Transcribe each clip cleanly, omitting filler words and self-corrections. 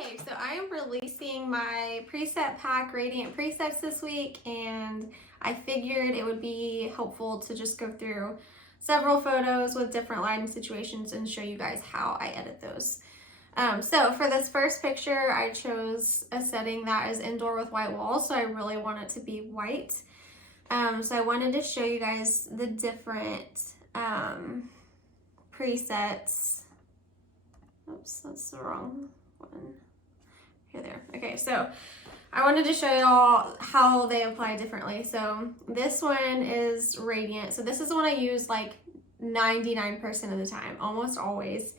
Okay, so I am releasing my preset pack, Radiant Presets, this week, and I figured it would be helpful to just go through several photos with different lighting situations and show you guys how I edit those. So for this first picture, I chose a setting that is indoor with white walls, so I really want it to be white. So I wanted to show you guys the different presets. Oops, that's the wrong one. Here, there. Okay, so I wanted to show y'all how they apply differently. So this one is Radiant. So this is the one I use like 99% of the time, almost always,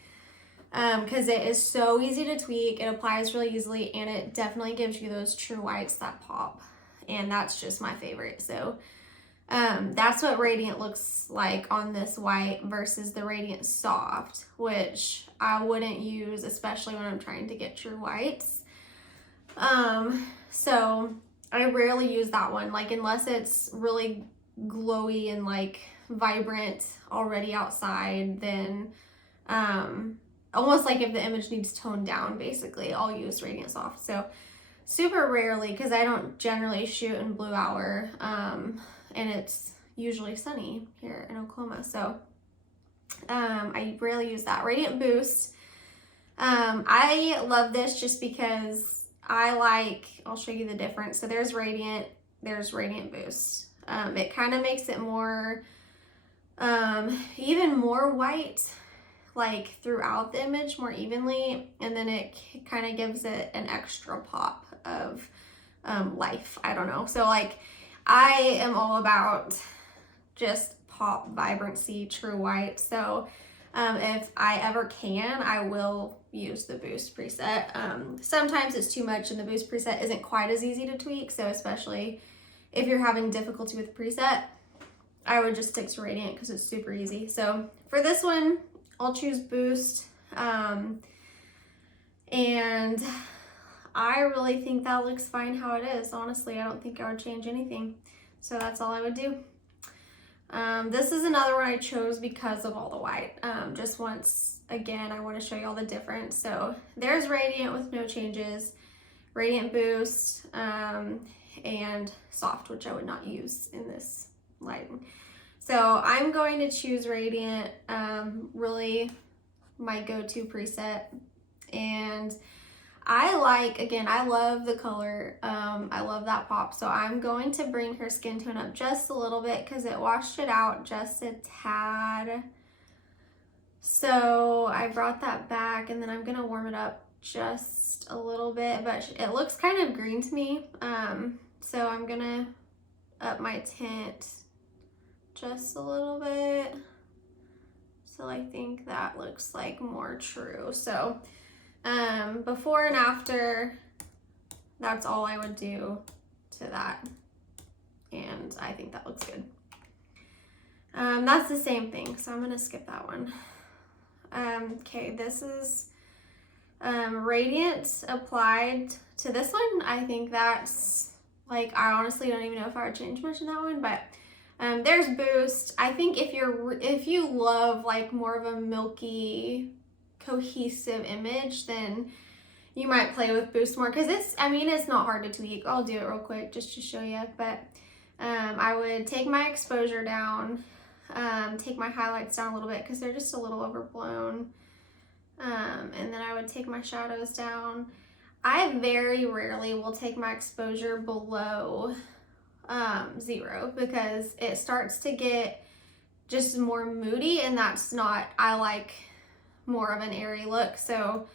because it is so easy to tweak. It applies really easily, and it definitely gives you those true whites that pop, and that's just my favorite. So that's what Radiant looks like on this white versus the Radiant Soft, which I wouldn't use, especially when I'm trying to get true whites. So I rarely use that one, like unless it's really glowy and like vibrant already outside, then almost like if the image needs toned down, basically I'll use Radiant Soft. So super rarely, because I don't generally shoot in blue hour, and it's usually sunny here in Oklahoma, so I rarely use that. Radiant Boost, I love this just because I'll show you the difference. So there's Radiant Boost. It kind of makes it more, even more white, like throughout the image more evenly, and then it kind of gives it an extra pop of life. I don't know. So like I am all about just pop, vibrancy, true white. So if I ever can, I will use the Boost preset. Sometimes it's too much and the Boost preset isn't quite as easy to tweak. So especially if you're having difficulty with preset, I would just stick to Radiant because it's super easy. So for this one, I'll choose Boost. And I really think that looks fine how it is. Honestly, I don't think I would change anything. So that's all I would do. This is another one I chose because of all the white. Just once again, I want to show you all the difference. So there's Radiant with no changes, Radiant Boost, and Soft, which I would not use in this lighting. So I'm going to choose Radiant, really my go-to preset. And I love the color. I love that pop. So I'm going to bring her skin tone up just a little bit because it washed it out just a tad. So I brought that back, and then I'm going to warm it up just a little bit, but it looks kind of green to me. So I'm going to up my tint just a little bit. So I think that looks like more true. So before and after, that's all I would do to that, and I think that looks good. That's the same thing, so I'm gonna skip that one. Okay, this is Radiant applied to this one. I think that's like, I honestly don't even know if I would change much in that one, but there's Boost. I think if you love like more of a milky, cohesive image, then you might play with Boost more, because it's not hard to tweak. I'll do it real quick just to show you, but I would take my exposure down, take my highlights down a little bit because they're just a little overblown, and then I would take my shadows down. I very rarely will take my exposure below 0 because it starts to get just more moody, and that's not, I like more of an airy look. So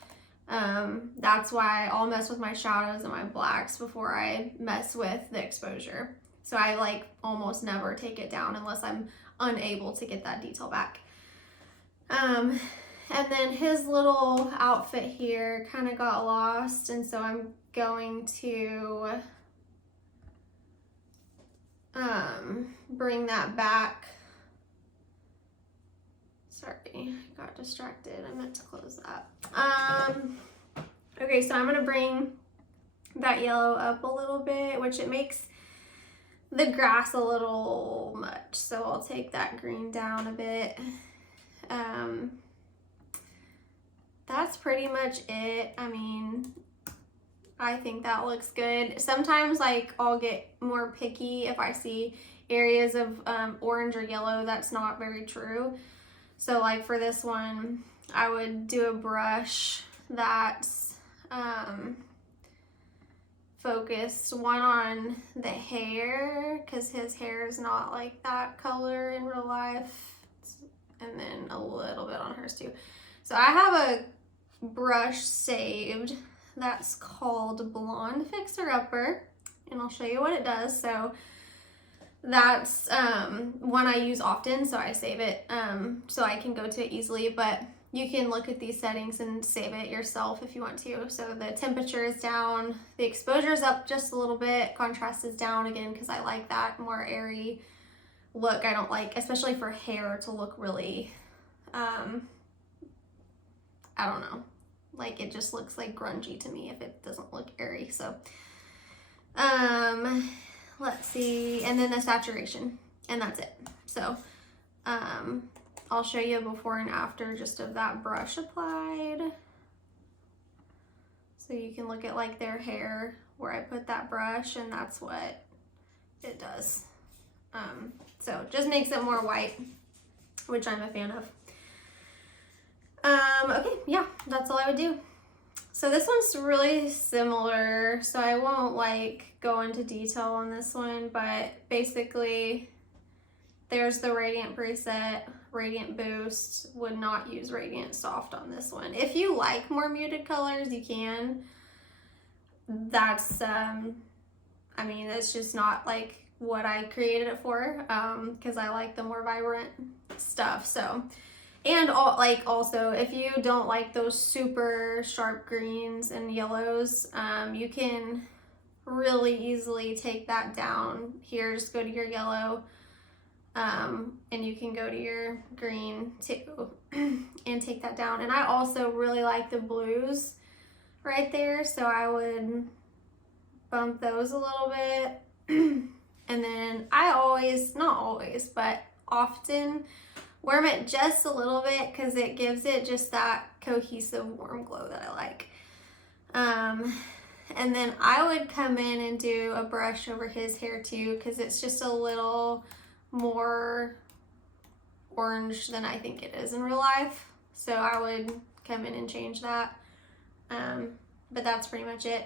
that's why I'll mess with my shadows and my blacks before I mess with the exposure. So I like almost never take it down unless I'm unable to get that detail back. And then his little outfit here kind of got lost, and so I'm going to bring that back. Sorry, got distracted. I meant to close that. Okay, so I'm gonna bring that yellow up a little bit, which it makes the grass a little much. So I'll take that green down a bit. That's pretty much it. I mean, I think that looks good. Sometimes like I'll get more picky if I see areas of orange or yellow. That's not very true. So like for this one, I would do a brush that's focused, one on the hair, because his hair is not like that color in real life, and then a little bit on hers too. So I have a brush saved that's called Blonde Fixer Upper, and I'll show you what it does. So that's one I use often, so I save it so I can go to it easily, but you can look at these settings and save it yourself if you want to. So the temperature is down, the exposure is up just a little bit, contrast is down again because I like that more airy look. I don't like, especially for hair, to look really, I don't know, like it just looks like grungy to me if it doesn't look airy. So let's see, and then the saturation, and that's it. So I'll show you before and after just of that brush applied. So you can look at like their hair where I put that brush, and that's what it does. So just makes it more white, which I'm a fan of. Okay, yeah, that's all I would do. So this one's really similar, so I won't like go into detail on this one, but basically there's the Radiant preset, Radiant Boost. Would not use Radiant Soft on this one. If you like more muted colors, you can. That's, I mean, it's just not like what I created it for, because I like the more vibrant stuff. So, and also, if you don't like those super sharp greens and yellows, you can really easily take that down. Here, just go to your yellow, and you can go to your green too, and take that down. And I also really like the blues right there, so I would bump those a little bit. And then I always, not always, but often warm it just a little bit because it gives it just that cohesive warm glow that I like. And then I would come in and do a brush over his hair too, because it's just a little more orange than I think it is in real life. So I would come in and change that. But that's pretty much it.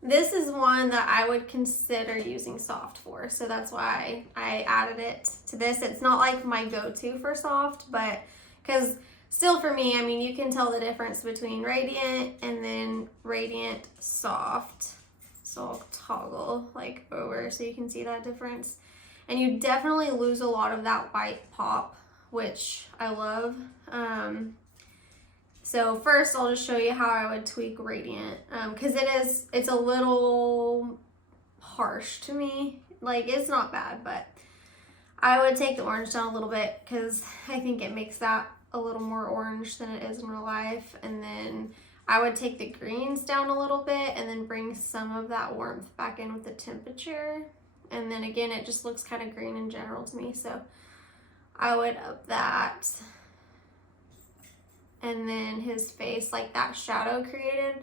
This is one that I would consider using soft for, so that's why I added it to this. It's not like my go-to for soft, but because still for me, I mean, you can tell the difference between Radiant and then Radiant Soft. So I'll toggle like over so you can see that difference. And you definitely lose a lot of that white pop, which I love. So first I'll just show you how I would tweak Radiant, because it's a little harsh to me. Like, it's not bad, but I would take the orange down a little bit because I think it makes that a little more orange than it is in real life. And then I would take the greens down a little bit and then bring some of that warmth back in with the temperature. And then again, it just looks kind of green in general to me, so I would up that. And then his face, like that shadow created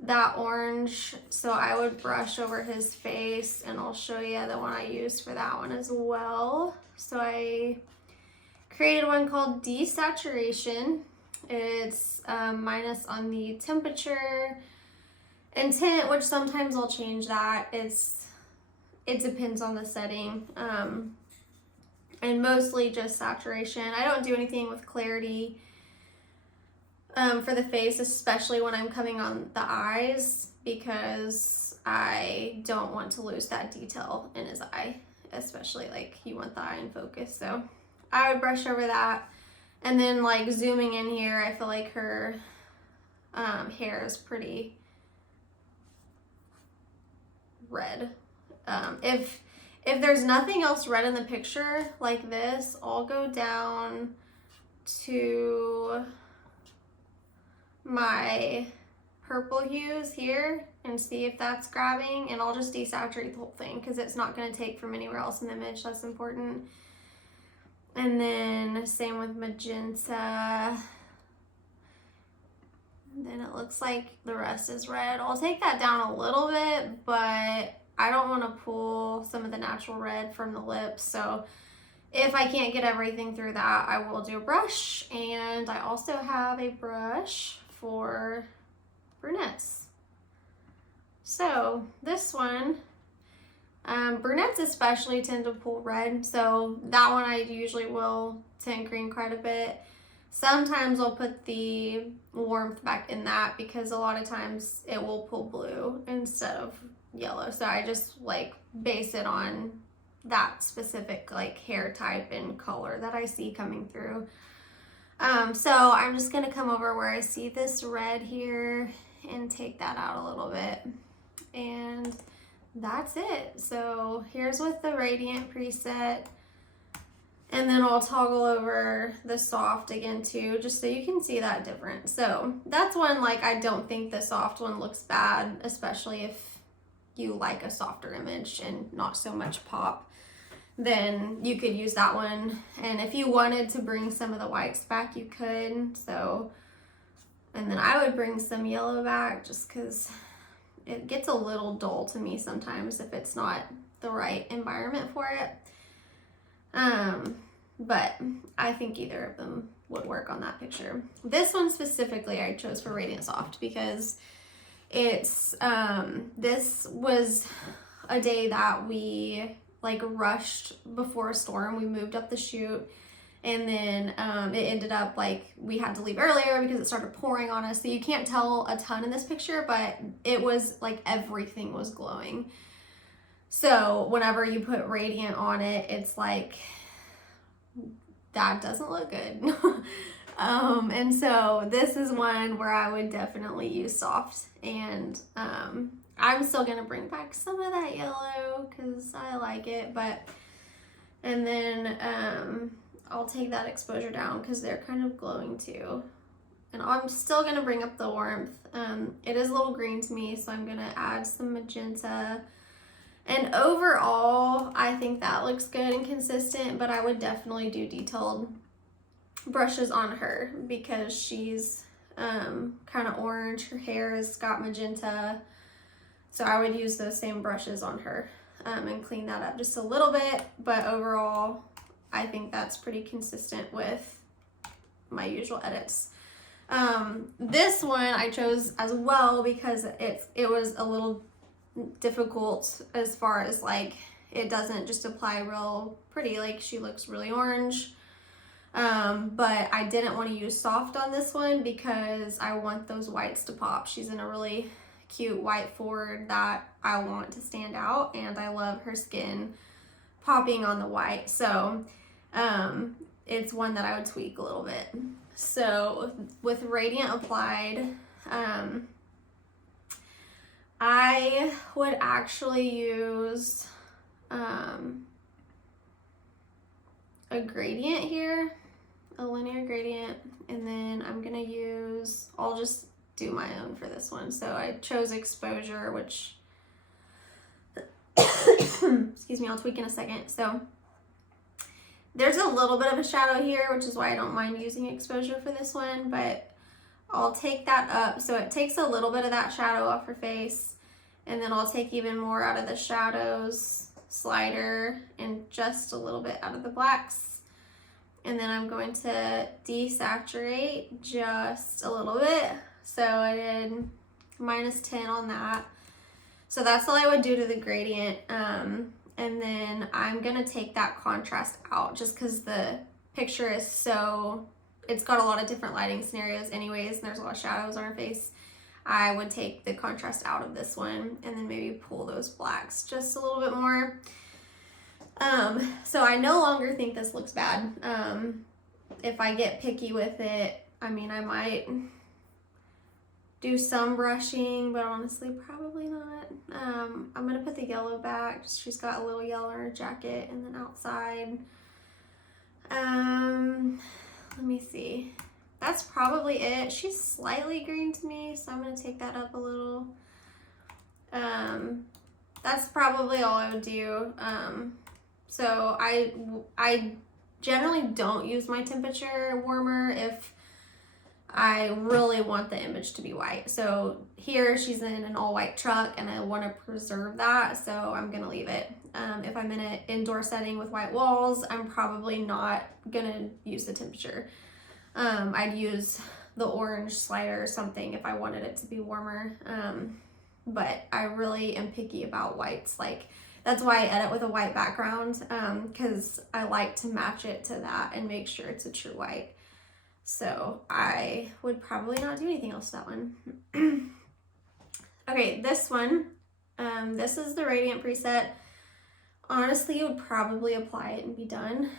that orange, so I would brush over his face, and I'll show you the one I used for that one as well. So I created one called Desaturation. It's minus on the temperature and tint, which sometimes I'll change that. It depends on the setting, and mostly just saturation. I don't do anything with clarity for the face, especially when I'm coming on the eyes, because I don't want to lose that detail in his eye, especially like you want the eye in focus. So I would brush over that, and then like zooming in here, I feel like her hair is pretty red. If there's nothing else red in the picture like this, I'll go down to my purple hues here and see if that's grabbing, and I'll just desaturate the whole thing because it's not going to take from anywhere else in the image. That's important. And then same with magenta. And and it looks like the rest is red. I'll take that down a little bit, but I don't want to pull some of the natural red from the lips, so if I can't get everything through that, I will do a brush. And I also have a brush for brunettes. So this one, brunettes especially tend to pull red, so that one I usually will tint green quite a bit. Sometimes I'll put the warmth back in that because a lot of times it will pull blue instead of yellow. So I just like base it on that specific like hair type and color that I see coming through. So I'm just gonna come over where I see this red here and take that out a little bit, and that's it. So here's with the Radiant preset, and then I'll toggle over the soft again too, just so you can see that difference. So that's one, like, I don't think the soft one looks bad, especially if you like a softer image and not so much pop, then you could use that one. And if you wanted to bring some of the whites back, you could. So, and then I would bring some yellow back just because it gets a little dull to me sometimes if it's not the right environment for it. But I think either of them would work on that picture. This one specifically I chose for Radiant Soft because it's, this was a day that we like rushed before a storm. We moved up the chute, and then it ended up like we had to leave earlier because it started pouring on us. So you can't tell a ton in this picture, but it was like everything was glowing. So whenever you put Radiant on it, it's like, that doesn't look good. And so this is one where I would definitely use soft, and I'm still gonna bring back some of that yellow because I like it, but, and then I'll take that exposure down because they're kind of glowing too. And I'm still gonna bring up the warmth. It is a little green to me, so I'm gonna add some magenta. And overall, I think that looks good and consistent, but I would definitely do detailed brushes on her because she's kind of orange. Her hair has got magenta. So I would use those same brushes on her and clean that up just a little bit. But overall, I think that's pretty consistent with my usual edits. This one I chose as well because it was a little difficult as far as like it doesn't just apply real pretty, like she looks really orange, but I didn't want to use soft on this one because I want those whites to pop. She's in a really cute white forward that I want to stand out, and I love her skin popping on the white, so it's one that I would tweak a little bit. So with Radiant applied, I would actually use a gradient here, a linear gradient, and then I'm gonna use, I'll just do my own for this one. So I chose exposure, which, excuse me, I'll tweak in a second. So there's a little bit of a shadow here, which is why I don't mind using exposure for this one, but I'll take that up. So it takes a little bit of that shadow off her face, and then I'll take even more out of the shadows slider and just a little bit out of the blacks. And then I'm going to desaturate just a little bit. So I did -10 on that. So that's all I would do to the gradient. And then I'm gonna take that contrast out just because the picture is so, it's got a lot of different lighting scenarios anyways, and there's a lot of shadows on her face. I would take the contrast out of this one and then maybe pull those blacks just a little bit more. So I no longer think this looks bad. If I get picky with it, I mean, I might do some brushing, but honestly, probably not. I'm gonna put the yellow back. She's got a little yellow in her jacket, and then outside. Let me see. That's probably it. She's slightly green to me, so I'm gonna take that up a little. That's probably all I would do. So I generally don't use my temperature warmer if I really want the image to be white. So here she's in an all white truck and I want to preserve that, so I'm gonna leave it. If I'm in an indoor setting with white walls, I'm probably not gonna use the temperature. I'd use the orange slider or something if I wanted it to be warmer. But I really am picky about whites. Like, that's why I edit with a white background, because I like to match it to that and make sure it's a true white. So I would probably not do anything else to that one. Okay, this one, this is the Radiant preset. Honestly, you would probably apply it and be done.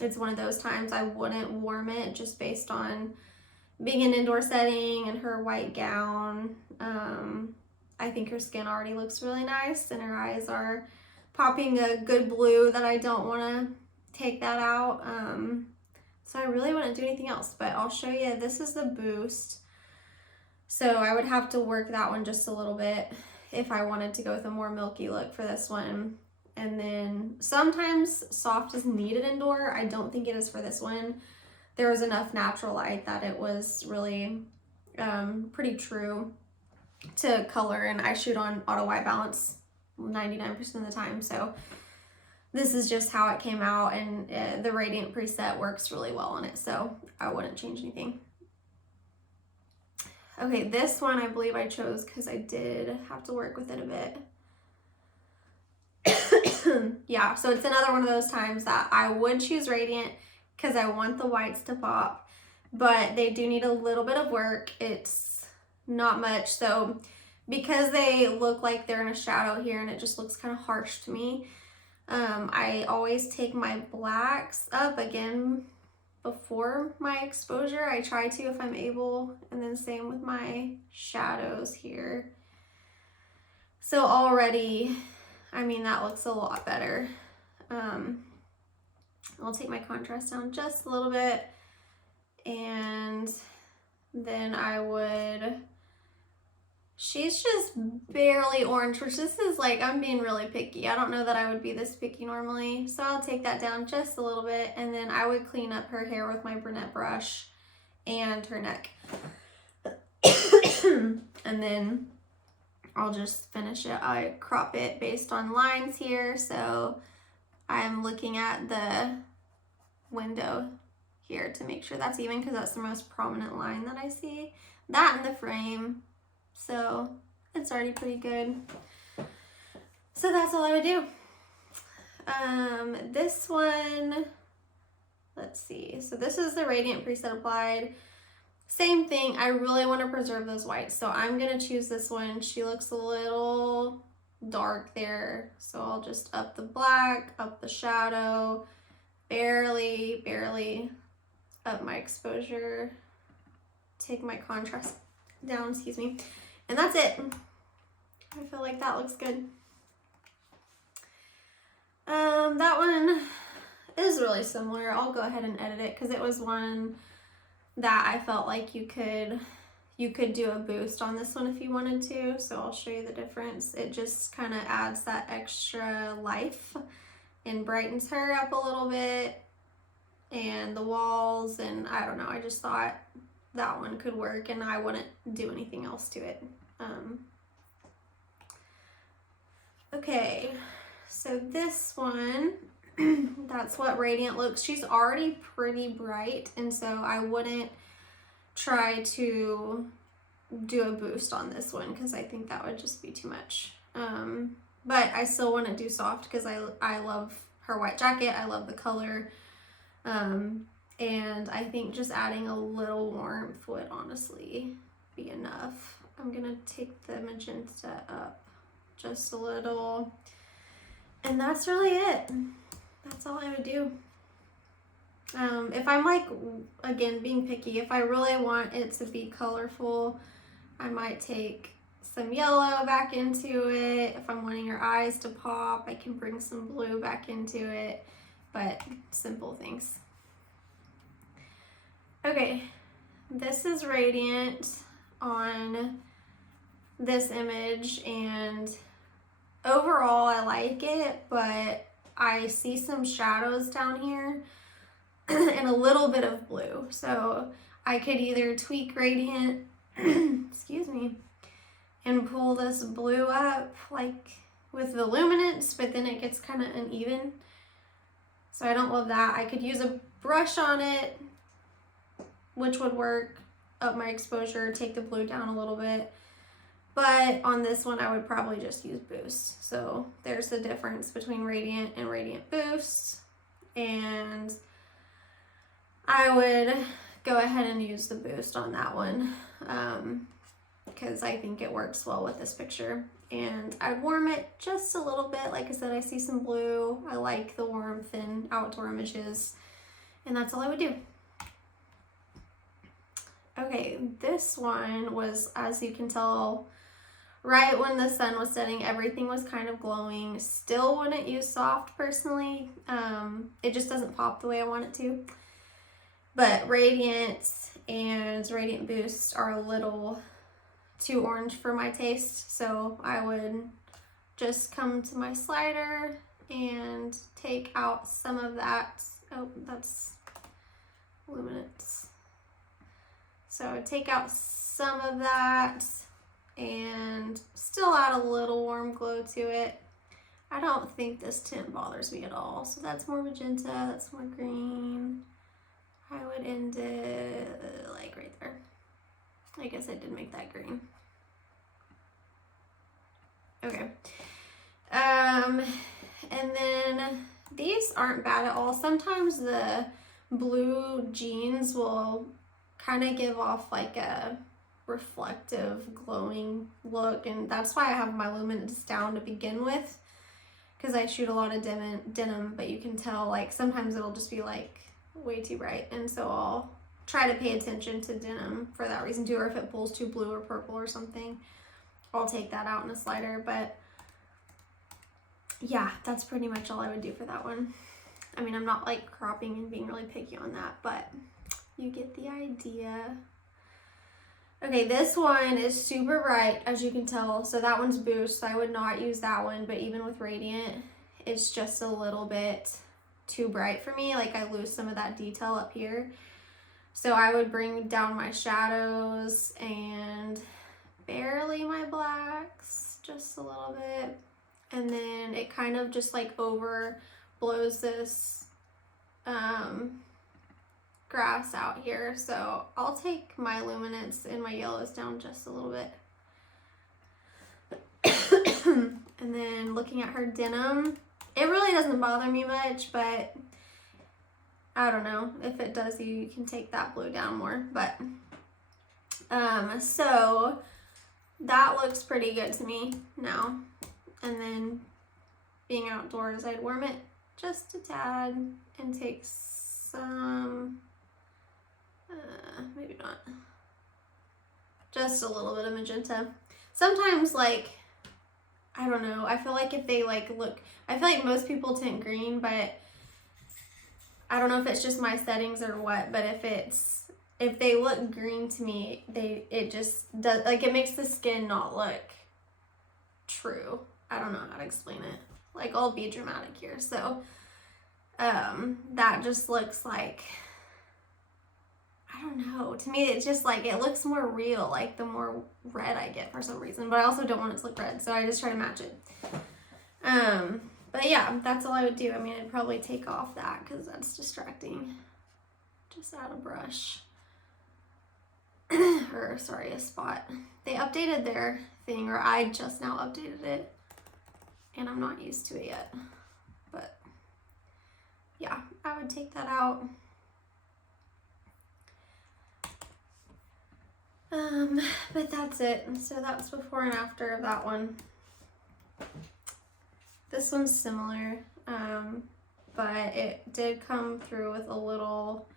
It's one of those times I wouldn't warm it just based on being an indoor setting and her white gown. I think her skin already looks really nice and her eyes are popping a good blue that I don't want to take that out. So I really wouldn't do anything else, but I'll show you. This is the Boost. So I would have to work that one just a little bit if I wanted to go with a more milky look for this one. And then sometimes soft is needed indoor. I don't think it is for this one. There was enough natural light that it was really pretty true to color, and I shoot on auto white balance 99% of the time. So this is just how it came out, and the Radiant preset works really well on it, so I wouldn't change anything. Okay, this one I believe I chose because I did have to work with it a bit. Yeah, so it's another one of those times that I would choose Radiant because I want the whites to pop, but they do need a little bit of work. It's not much, so because they look like they're in a shadow here and it just looks kind of harsh to me, I always take my blacks up again before my exposure. I try to if I'm able, and then same with my shadows here. So already, I mean, that looks a lot better. I'll take my contrast down just a little bit, and then I would, she's just barely orange, which this is like, I'm being really picky. I don't know that I would be this picky normally, so I'll take that down just a little bit, and then I would clean up her hair with my brunette brush and her neck. And then I'll just finish it. I crop it based on lines here, so I'm looking at the window here to make sure that's even, because that's the most prominent line that I see. That in the frame, so it's already pretty good. So that's all I would do. This one, let's see. So this is the Radiant preset applied. Same thing, I really want to preserve those whites, so I'm gonna choose this one. She looks a little dark there, so I'll just up the black, up the shadow, barely up my exposure, take my contrast down, excuse me, and that's it. I feel like that looks good. That one is really similar. I'll go ahead and edit it because it was one that I felt like you could do a boost on this one if you wanted to, so I'll show you the difference. It just kind of adds that extra life and brightens her up a little bit, and the walls, and I don't know, I just thought that one could work and I wouldn't do anything else to it. Okay, so this one, that's what Radiant looks. She's already pretty bright, and so I wouldn't try to do a boost on this one because I think that would just be too much. But I still want to do soft because I love her white jacket. I love the color. And I think just adding a little warmth would honestly be enough. I'm gonna take the magenta up just a little, and that's really it. That's all I would do. If I'm like, again, being picky, if I really want it to be colorful, I might take some yellow back into it. If I'm wanting her eyes to pop, I can bring some blue back into it, but simple things. Okay, this is Radiant on this image, and overall I like it, but I see some shadows down here and a little bit of blue. So I could either tweak Radiant, excuse me, and pull this blue up like with the luminance, but then it gets kind of uneven. So I don't love that. I could use a brush on it, which would work, up my exposure, take the blue down a little bit. But on this one, I would probably just use Boost. So there's the difference between Radiant and Radiant Boost. And I would go ahead and use the Boost on that one because I think it works well with this picture. And I'd warm it just a little bit. Like I said, I see some blue. I like the warmth in outdoor images. And that's all I would do. Okay, this one was, as you can tell, right when the sun was setting, everything was kind of glowing. Still wouldn't use soft personally. It just doesn't pop the way I want it to. But Radiant and Radiant Boost are a little too orange for my taste. So I would just come to my slider and take out some of that. Oh, that's luminance. So I would take out some of that and still add a little warm glow to it. I don't think this tint bothers me at all. So that's more magenta, that's more green. I would end it like right there. I guess I did make that green. Okay. And then these aren't bad at all. Sometimes the blue jeans will kind of give off like a reflective glowing look, and that's why I have my luminance down to begin with, because I shoot a lot of denim, but you can tell like sometimes it'll just be like way too bright, and so I'll try to pay attention to denim for that reason too, or if it pulls too blue or purple or something, I'll take that out in a slider. But yeah, that's pretty much all I would do for that one. I mean, I'm not like cropping and being really picky on that, but you get the idea. Okay, this one is super bright, as you can tell. So that one's Boost. I would not use that one, but even with Radiant, it's just a little bit too bright for me. Like I lose some of that detail up here. So I would bring down my shadows and barely my blacks, just a little bit. And then it kind of just like over blows this grass out here. So I'll take my luminance and my yellows down just a little bit. And then looking at her denim, it really doesn't bother me much, but I don't know, if it does, you can take that blue down more. But so that looks pretty good to me now. And then being outdoors, I'd warm it just a tad and take some, maybe not, just a little bit of magenta. Sometimes, like, I don't know, I feel like if they like look, I feel like most people tint green, but I don't know if it's just my settings or what, but if they look green to me, it just does, like, it makes the skin not look true. I don't know how to explain it. Like, I'll be dramatic here. So that just looks like, I don't know, to me it's just like, it looks more real, like the more red I get for some reason, but I also don't want it to look red, so I just try to match it. But yeah, that's all I would do. I mean, I'd probably take off that because that's distracting. Just add a brush. Or sorry, a spot. They updated their thing, or I just now updated it, and I'm not used to it yet. But yeah, I would take that out. But that's it. So that's before and after of that one. This one's similar, but it did come through with a little,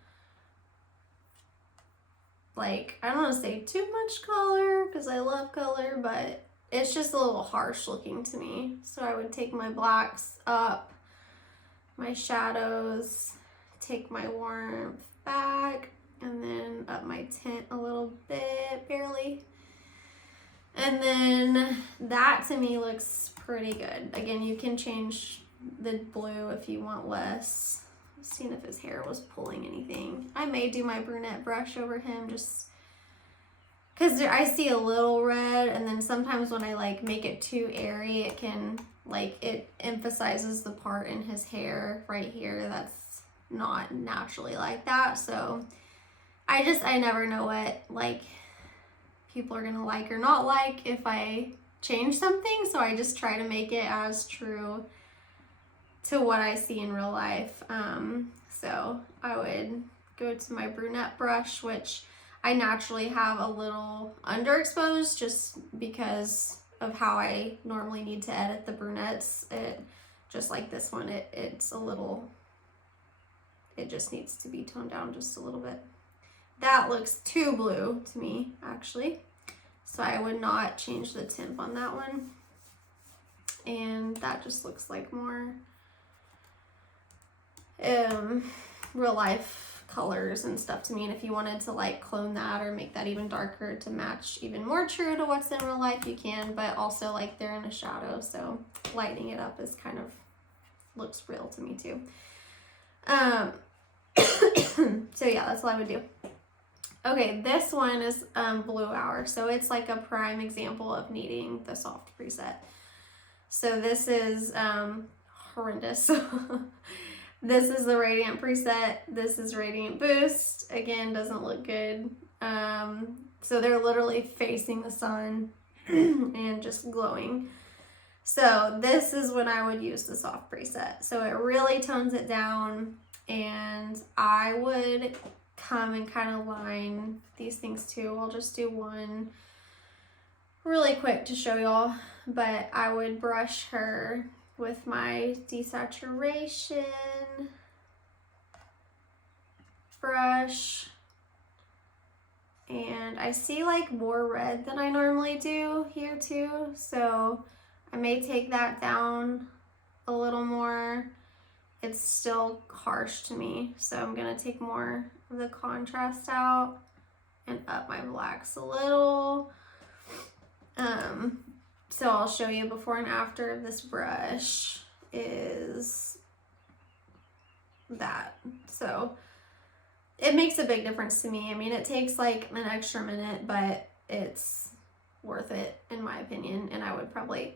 like, I don't want to say too much color because I love color, but it's just a little harsh looking to me. So I would take my blacks up, my shadows, take my warmth back, and then up my tint a little bit, barely. And then that to me looks pretty good. Again, you can change the blue if you want less seeing if his hair was pulling anything. I may do my brunette brush over him just because I see a little red, and then sometimes when I like make it too airy, it can like, it emphasizes the part in his hair right here that's not naturally like that. So I never know what like people are gonna like or not like if I change something, so I just try to make it as true to what I see in real life. So I would go to my brunette brush, which I naturally have a little underexposed just because of how I normally need to edit the brunettes. Just like this one, it's a little, it just needs to be toned down just a little bit. That looks too blue to me, actually. So I would not change the tint on that one. And that just looks like more real life colors and stuff to me. And if you wanted to like clone that or make that even darker to match even more true to what's in real life, you can, but also like they're in a shadow, so lightening it up is kind of looks real to me too. So yeah, that's what I would do. Okay, this one is Blue Hour, so it's like a prime example of needing the soft preset. So this is horrendous. This is the Radiant preset. This is Radiant Boost. Again, doesn't look good. So they're literally facing the sun and just glowing. So this is when I would use the soft preset. So it really tones it down, and I would come and kind of line these things too. I'll just do one really quick to show y'all, but I would brush her with my desaturation brush, and I see like more red than I normally do here too, so I may take that down a little more. It's still harsh to me, so I'm gonna take more of the contrast out and up my blacks a little. So I'll show you before and after of this brush is that. So it makes a big difference to me. I mean, it takes like an extra minute, but it's worth it in my opinion. And I would probably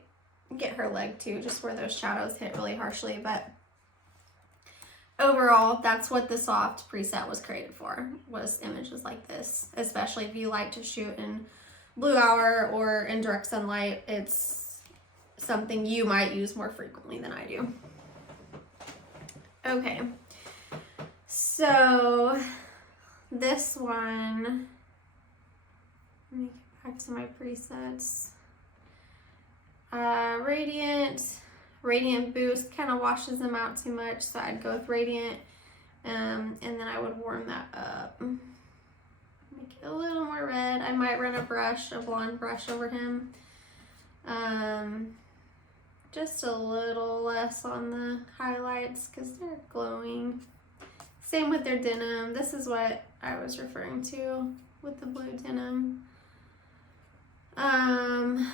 get her leg too, just where those shadows hit really harshly. But overall, that's what the soft preset was created for, was images like this, especially if you like to shoot in Blue Hour or in direct sunlight. It's something you might use more frequently than I do. Okay, so this one, let me get back to my presets. Radiant Boost kind of washes them out too much, so I'd go with Radiant, and then I would warm that up. Make it a little more red. I might run a blonde brush over him. Just a little less on the highlights because they're glowing. Same with their denim. This is what I was referring to with the blue denim. I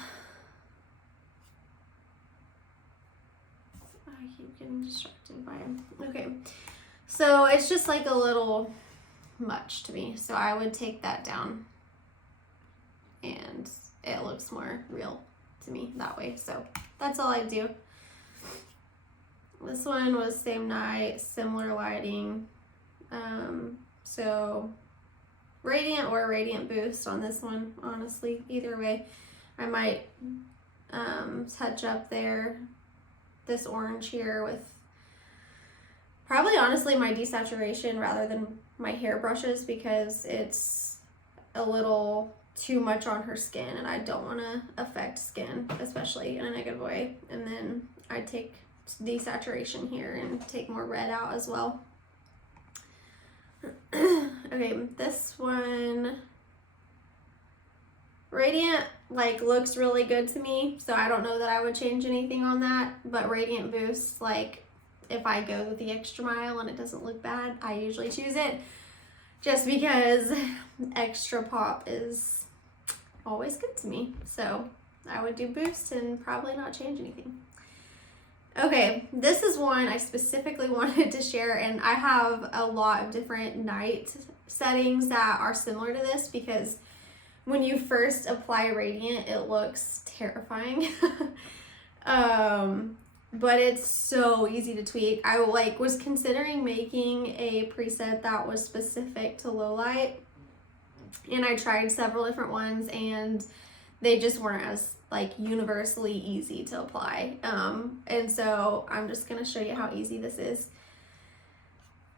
keep getting distracted by him. Okay, so it's just like a little much to me, so I would take that down, and it looks more real to me that way. So that's all I do. This one was same night, similar lighting. So Radiant or Radiant Boost on this one, honestly, either way. I might touch up this orange here with probably honestly my desaturation rather than my hair brushes, because it's a little too much on her skin and I don't want to affect skin, especially in a negative way. And then I take desaturation here and take more red out as well. Okay, this one, Radiant like looks really good to me, so I don't know that I would change anything on that. But Radiant Boost, like if I go the extra mile and it doesn't look bad, I usually choose it just because extra pop is always good to me. So I would do Boost and probably not change anything. Okay, this is one I specifically wanted to share, and I have a lot of different night settings that are similar to this because when you first apply Radiant, it looks terrifying. But it's so easy to tweak. I was considering making a preset that was specific to low light, and I tried several different ones, and they just weren't as universally easy to apply. And so I'm just gonna show you how easy this is.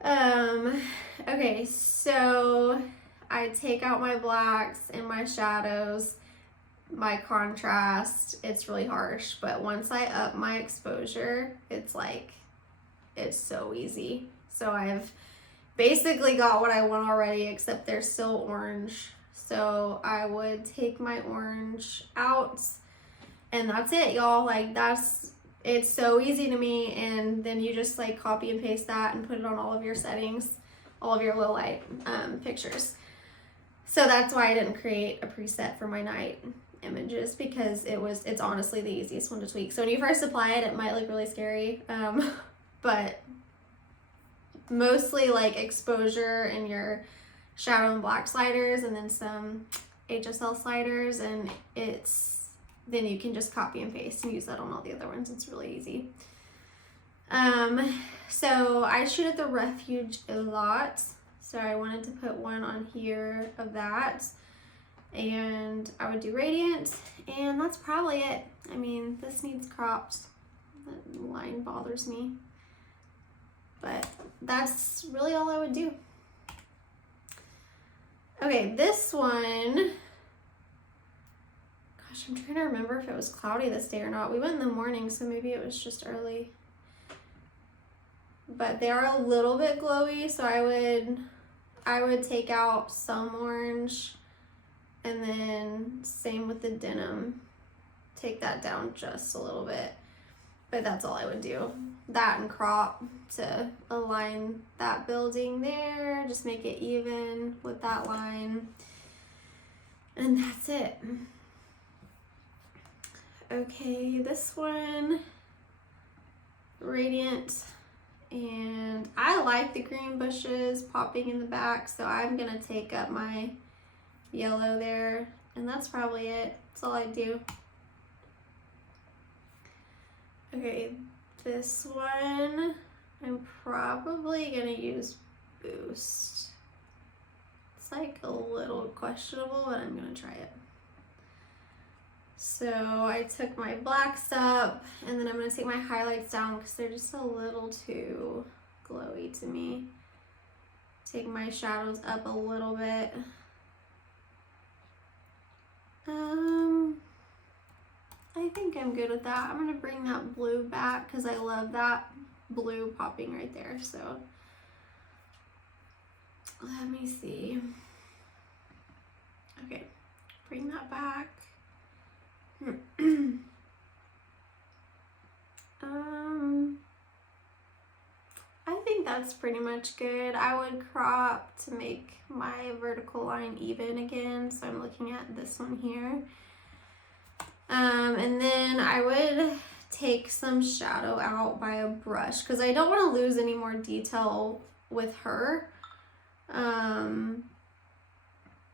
Okay, so I take out my blacks and my shadows, my contrast. It's really harsh, but once I up my exposure, it's so easy. So I've basically got what I want already, except they're still orange. So I would take my orange out, and that's it, y'all. It's so easy to me. And then you just copy and paste that and put it on all of your settings, all of your low light pictures. So that's why I didn't create a preset for my night images, because it's honestly the easiest one to tweak. So when you first apply it, it might look really scary, but mostly exposure and your shadow and black sliders, and then some HSL sliders, and then you can just copy and paste and use that on all the other ones. It's really easy. So I shoot at the Refuge a lot, so I wanted to put one on here of that, and I would do Radiant, and that's probably it. I mean, this needs cropped. That line bothers me, but that's really all I would do. Okay, this one, gosh, I'm trying to remember if it was cloudy this day or not. We went in the morning, so maybe it was just early. But they are a little bit glowy, so I would take out some orange, and then same with the denim. Take that down just a little bit. But that's all I would do. That and crop to align that building there. Just make it even with that line. And that's it. Okay, this one, Radiant. And I like the green bushes popping in the back, so I'm gonna take up my yellow there. And that's probably it. That's all I do. Okay, this one, I'm probably gonna use Boost. It's a little questionable, but I'm gonna try it. So I took my blacks up, and then I'm gonna take my highlights down because they're just a little too glowy to me. Take my shadows up a little bit. I think I'm good with that. I'm gonna bring that blue back because I love that blue popping right there. So let me see. Okay, bring that back. I think that's pretty much good. I would crop to make my vertical line even again. So I'm looking at this one here. And then I would take some shadow out by a brush because I don't want to lose any more detail with her.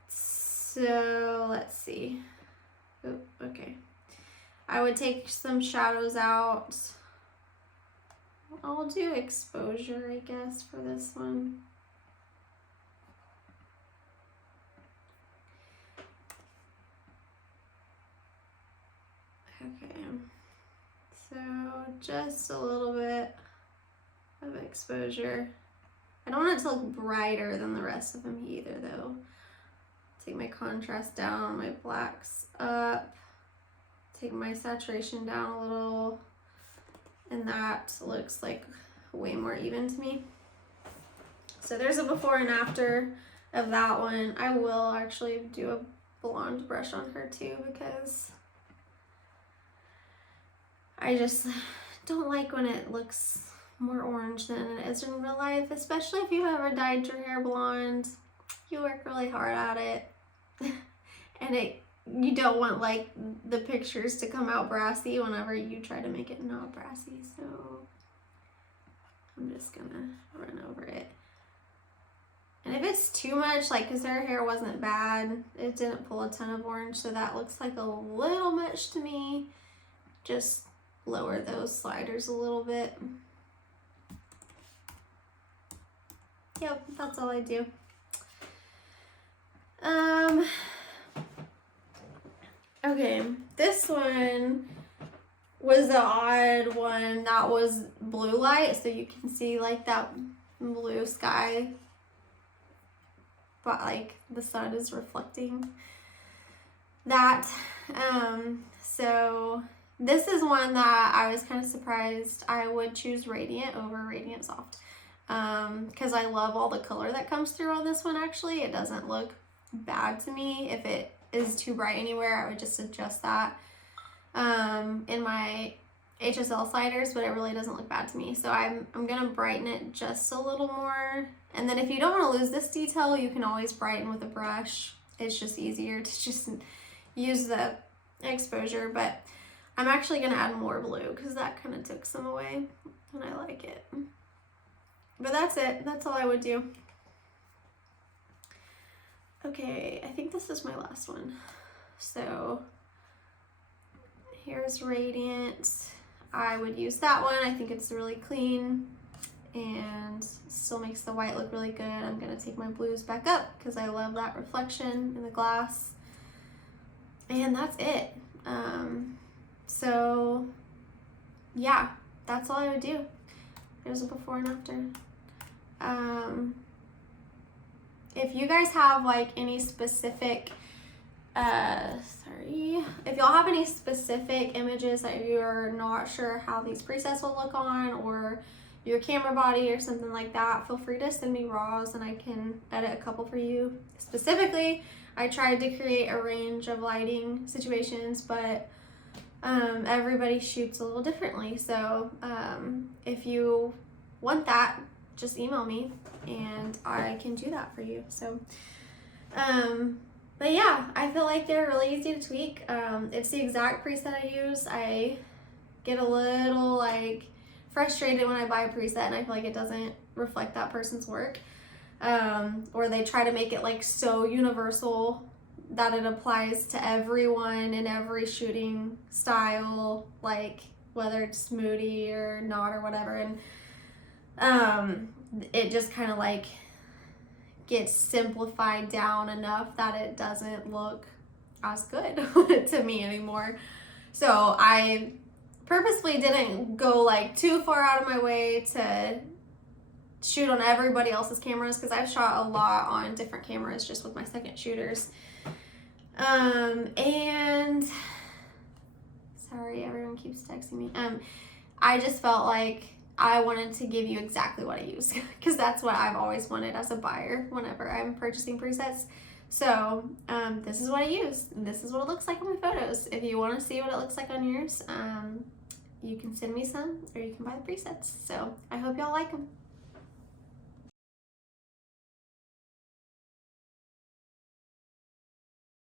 So let's see. Oh, okay. I would take some shadows out. I'll do exposure, I guess, for this one. Okay, so just a little bit of exposure. I don't want it to look brighter than the rest of them either, though. Take my contrast down, my blacks up, take my saturation down a little, and that looks like way more even to me. So there's a before and after of that one. I will actually do a blonde brush on her too because I just don't like when it looks more orange than it is in real life, especially if you ever dyed your hair blonde. You work really hard at it and you don't want like the pictures to come out brassy whenever you try to make it not brassy. So I'm just gonna run over it. And if it's too much, like, because her hair wasn't bad, it didn't pull a ton of orange, so that looks like a little much to me. Just lower those sliders a little bit. Yep, that's all I do. Okay, this one was the odd one that was blue light, so you can see like that blue sky, but like the sun is reflecting that. So this is one that I was kind of surprised I would choose Radiant over Radiant Soft, because I love all the color that comes through on this one. Actually, it doesn't look bad to me. If it is too bright anywhere, I would just adjust that in my HSL sliders, but it really doesn't look bad to me. So I'm gonna brighten it just a little more. And then if you don't want to lose this detail, you can always brighten with a brush. It's just easier to just use the exposure, but I'm actually gonna add more blue because that kind of took some away and I like it. But that's it. That's all I would do. Okay, I think this is my last one. So here's Radiant. I would use that one. I think it's really clean and still makes the white look really good. I'm gonna take my blues back up because I love that reflection in the glass. And that's it. So yeah, that's all I would do. There's a before and after. If you guys have like any specific if y'all have any specific images that you're not sure how these presets will look on, or your camera body or something like that, feel free to send me raws and I can edit a couple for you. Specifically, I tried to create a range of lighting situations, but everybody shoots a little differently. So if you want that, just email me and I can do that for you. So but yeah, I feel like they're really easy to tweak. It's the exact preset I use. I get a little like frustrated when I buy a preset and I feel like it doesn't reflect that person's work, or they try to make it like so universal that it applies to everyone in every shooting style, like whether it's moody or not or whatever, and it just kind of like gets simplified down enough that it doesn't look as good to me anymore. So I purposely didn't go like too far out of my way to shoot on everybody else's cameras, because I've shot a lot on different cameras just with my second shooters. And sorry, everyone keeps texting me. I just felt like I wanted to give you exactly what I use, because that's what I've always wanted as a buyer whenever I'm purchasing presets. So this is what I use. This is what it looks like on my photos. If you want to see what it looks like on yours, you can send me some or you can buy the presets. So I hope y'all like them.